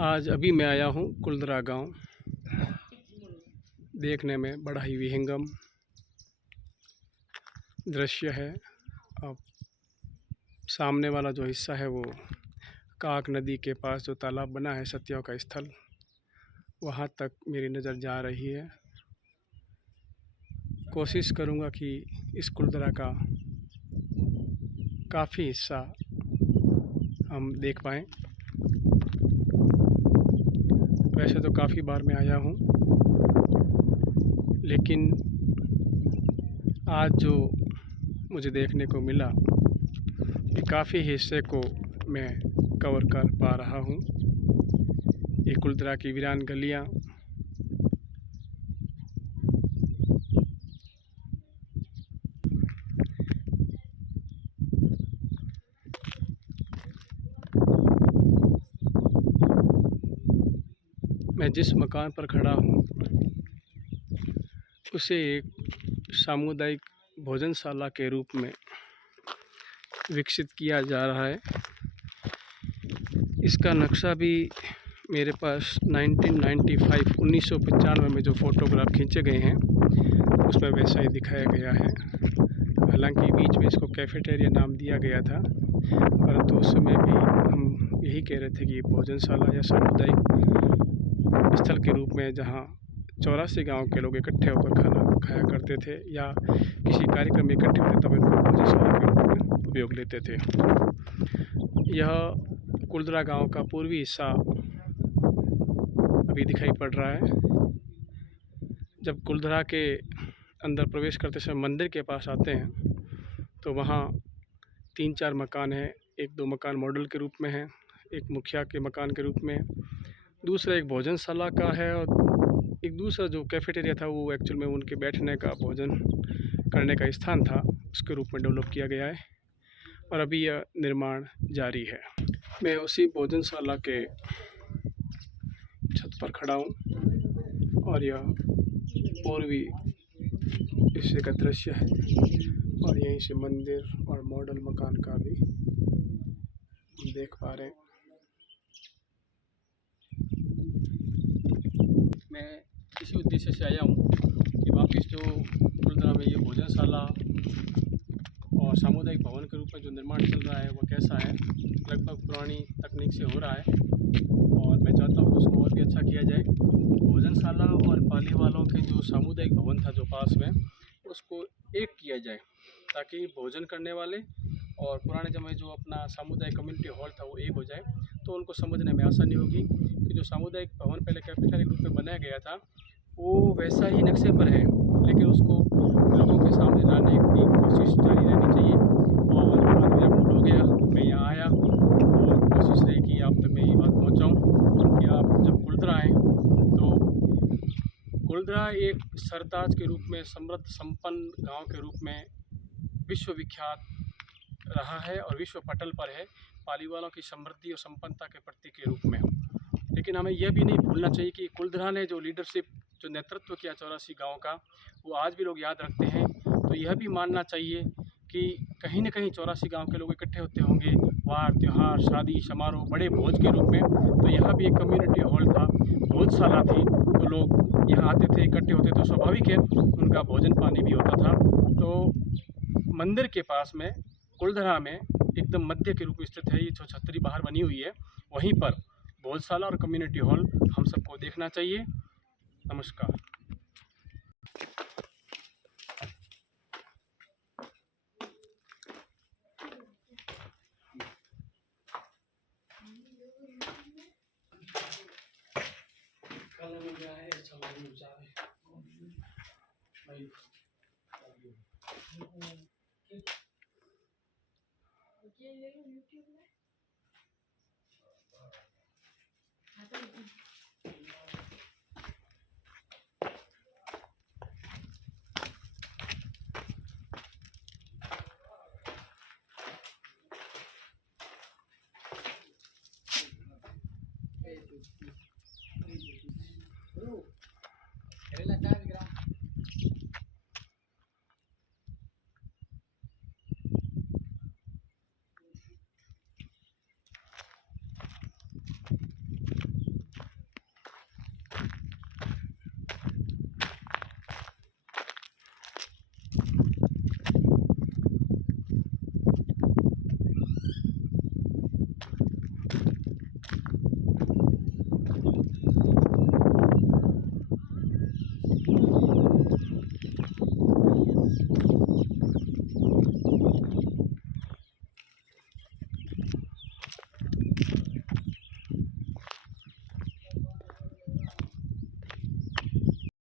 आज अभी मैं आया हूँ कुलधरा गांव। देखने में बड़ा ही विहंगम दृश्य है। अब सामने वाला जो हिस्सा है वो काक नदी के पास जो तालाब बना है, सत्याव का स्थल, वहाँ तक मेरी नज़र जा रही है। कोशिश करूँगा कि इस कुलधरा का काफ़ी हिस्सा हम देख पाएँ। वैसे तो काफ़ी बार मैं आया हूँ, लेकिन आज जो मुझे देखने को मिला कि काफ़ी हिस्से को मैं कवर कर पा रहा हूँ। ये कुलधरा की वीरान गलियाँ, मैं जिस मकान पर खड़ा हूँ उसे एक सामुदायिक भोजनशाला के रूप में विकसित किया जा रहा है। इसका नक्शा भी मेरे पास 1995 में जो फ़ोटोग्राफ खींचे गए हैं उसमें वैसा ही दिखाया गया है। हालांकि बीच में इसको कैफेटेरिया नाम दिया गया था, परंतु उस समय भी हम यही कह रहे थे कि भोजनशाला या सामुदायिक स्थल के रूप में जहां 84 गांव के लोग इकट्ठे होकर खाना खाया करते थे या किसी कार्यक्रम में इकट्ठे होते तब इनको भोजनशाला के रूप में उपयोग लेते थे। यह कुलधरा गांव का पूर्वी हिस्सा अभी दिखाई पड़ रहा है। जब कुलधरा के अंदर प्रवेश करते समय मंदिर के पास आते हैं तो वहाँ 3-4 मकान हैं। 1-2 मकान मॉडल के रूप में हैं, एक मुखिया के मकान के रूप में, दूसरा एक भोजनशाला का है और एक दूसरा जो कैफेटेरिया था वो एक्चुअल में उनके बैठने का, भोजन करने का स्थान था, उसके रूप में डेवलप किया गया है और अभी यह निर्माण जारी है। मैं उसी भोजनशाला के छत पर खड़ा हूँ और यह पूर्वी हिस्से का दृश्य है और यहीं से मंदिर और मॉडल मकान का भी देख पा रहे हैं। मैं इसी उद्देश्य से आया हूँ कि वापस जो कुलधरा में ये भोजनशाला और सामुदायिक भवन के रूप में जो निर्माण चल रहा है वो कैसा है। लगभग पुरानी तकनीक से हो रहा है और मैं चाहता हूँ कि उसको और भी अच्छा किया जाए। भोजनशाला और पाली वालों के जो सामुदायिक भवन था जो पास में, उसको एक किया जाए ताकि भोजन करने वाले और पुराने समय जो अपना सामुदायिक कम्युनिटी हॉल था वो एक हो जाए, तो उनको समझने में आसानी होगी कि जो सामुदायिक भवन पहले कैपिटल के रूप में बनाया गया था वो वैसा ही नक्शे पर है, लेकिन उसको लोगों के सामने लाने की कोशिश जारी रहनी चाहिए। और आज मेरा मूड हो गया, मैं यहाँ आया और कोशिश रही कि आप तक मैं ये बात पहुँचाऊँ कि आप जब कुलधरा आएँ तो कुलधरा एक सरताज के रूप में, समृद्ध संपन्न गाँव के रूप में विश्वविख्यात रहा है और विश्व पटल पर है पाली वालों की समृद्धि और संपन्नता के प्रतीक के रूप में। लेकिन हमें यह भी नहीं भूलना चाहिए कि कुलधरा ने जो लीडरशिप, जो नेतृत्व किया 84 गाँव का, वो आज भी लोग याद रखते हैं। तो यह भी मानना चाहिए कि कहीं न कहीं 84 गाँव के लोग इकट्ठे होते होंगे वार, त्यौहार, शादी, समारोह, बड़े भोज के रूप में। तो यहाँ भी एक कम्युनिटी हॉल था, भोजशाला थी, तो लोग यहाँ आते थे, इकट्ठे होते, तो स्वाभाविक है उनका भोजन पानी भी होता था। तो मंदिर के पास में कुलधरा में एकदम मध्य के रूप में स्थित है, ये जो छतरी बाहर बनी हुई है, वहीं पर भोजशाला और कम्युनिटी हॉल हम सबको देखना चाहिए। नमस्कार। YouTube में